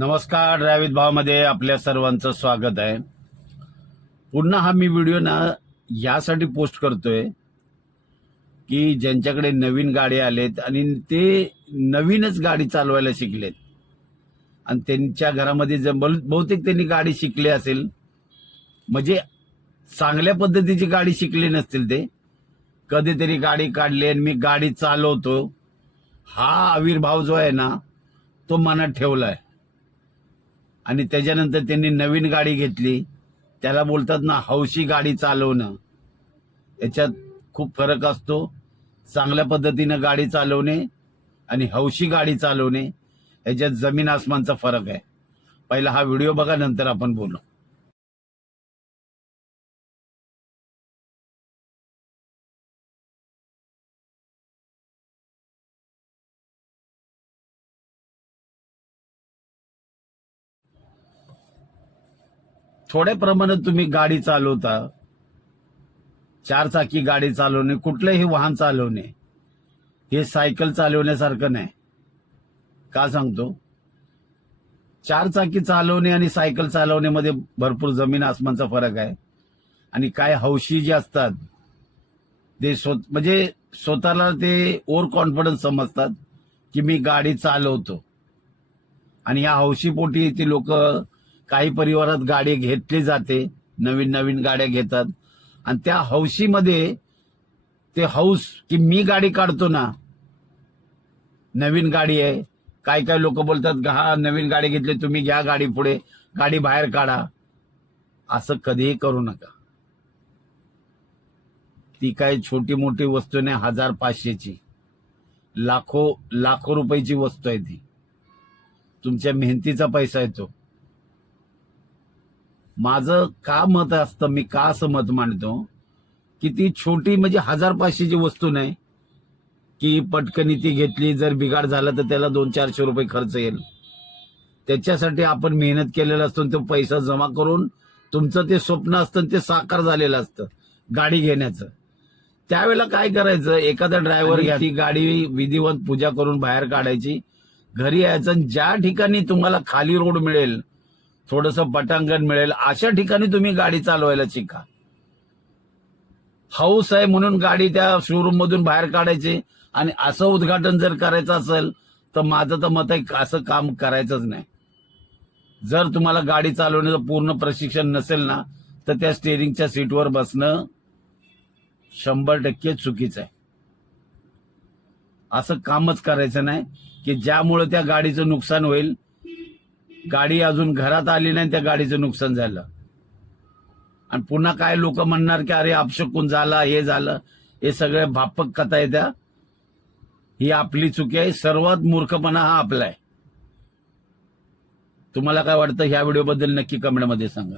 नमस्कार. ड्रायव्हित भावमध्ये आपल्या सर्वांचं स्वागत आहे. पुन्हा हा मी व्हिडिओ यासाठी पोस्ट करतोय की ज्यांच्याकडे नवीन गाडी आलेत आणि ते नवीनच गाडी चालवायला शिकलेत आणि त्यांच्या घरामध्ये बहुतेक त्यांनी गाडी शिकली असेल, म्हणजे चांगल्या पद्धतीची गाडी शिकली नसतील, ते कधीतरी गाडी काढली आणि मी गाडी चालवतो हा आविर्भाव जो आहे ना तो मनात ठेवलाय आणि त्याच्यानंतर त्यांनी नवीन गाडी घेतली. त्याला बोलतात ना हौशी गाडी चालवणं. याच्यात खूप फरक असतो. चांगल्या पद्धतीनं गाडी चालवणे आणि हौशी गाडी चालवणे याच्यात जमीन आसमानचा फरक आहे. पहिला हा व्हिडिओ बघा, नंतर आपण बोलू. थोड्या प्रमाणात तुम्ही गाडी चालवता, चारचाकी गाडी चालवणे, कुठलंही वाहन चालवणे हे सायकल चालवण्यासारखं नाही. का सांगतो? चारचाकी चालवणे आणि सायकल चालवण्यामध्ये भरपूर जमीन आसमानचा फरक आहे. आणि काय हौशी जे असतात ते म्हणजे स्वतःला ते ओव्हर कॉन्फिडन्स समजतात की मी गाडी चालवतो. आणि या हौशीपोटी ती लोक, काही परिवारात गाडी घेतली जाते, नवीन नवीन गाड्या घेतात आणि त्या हौशीमध्ये ते हौस की मी गाडी काढतो ना, नवीन गाडी आहे. काय काय लोक बोलतात हा नवीन गाडी घेतली, तुम्ही घ्या गाडी पुढे, गाडी बाहेर काढा. असं कधीही करू नका. ती काही छोटी मोठी वस्तू नाही, 1000-500ची, लाखो रुपयाची वस्तू आहे ती. तुमच्या मेहनतीचा पैसा येतो. माझं का मत असतं, मी का असं मत मांडतो की ती छोटी म्हणजे 1000-500ची वस्तू नाही की पटकनी ती घेतली, जर बिघाड झाला तर त्याला 200-400 रुपये खर्च येईल. त्याच्यासाठी आपण मेहनत केलेला असतो, तो पैसा जमा करून तुमचं ते स्वप्न असतं ते साकार झालेलं असतं गाडी घेण्याचं. त्यावेळेला काय करायचं, एखादा ड्रायव्हर घ्या, ती गाडी विधिवत पूजा करून बाहेर काढायची, घरी यायचं. ज्या ठिकाणी तुम्हाला खाली रोड मिळेल, थोडंसं पटांगण मिळेल, अशा ठिकाणी तुम्ही गाडी चालवायला शिका. हौस आहे म्हणून गाडी त्या शोरूम मधून बाहेर काढायची आणि असं उद्घाटन जर करायचं असेल तर माझं तर मत आहे असं काम करायचंच नाही. जर तुम्हाला गाडी चालवण्याचं पूर्ण प्रशिक्षण नसेल ना, तर त्या स्टेअरिंगच्या सीटवर बसणं 100% चुकीचं आहे. असं कामच करायचं नाही की ज्यामुळे त्या गाडीचं नुकसान होईल. गाडी अजून घरात आली नाही, त्या गाडीचं नुकसान झालं आणि पुन्हा काय लोक म्हणणार की अरे अपशकुन झाला, हे झालं. हे सगळे भापक कथा आहे त्या. ही आपली चुकी आहे. सर्वात मूर्खपणा हा आपला आहे. तुम्हाला काय वाटतं ह्या व्हिडिओबद्दल नक्की कमेंटमध्ये सांगा.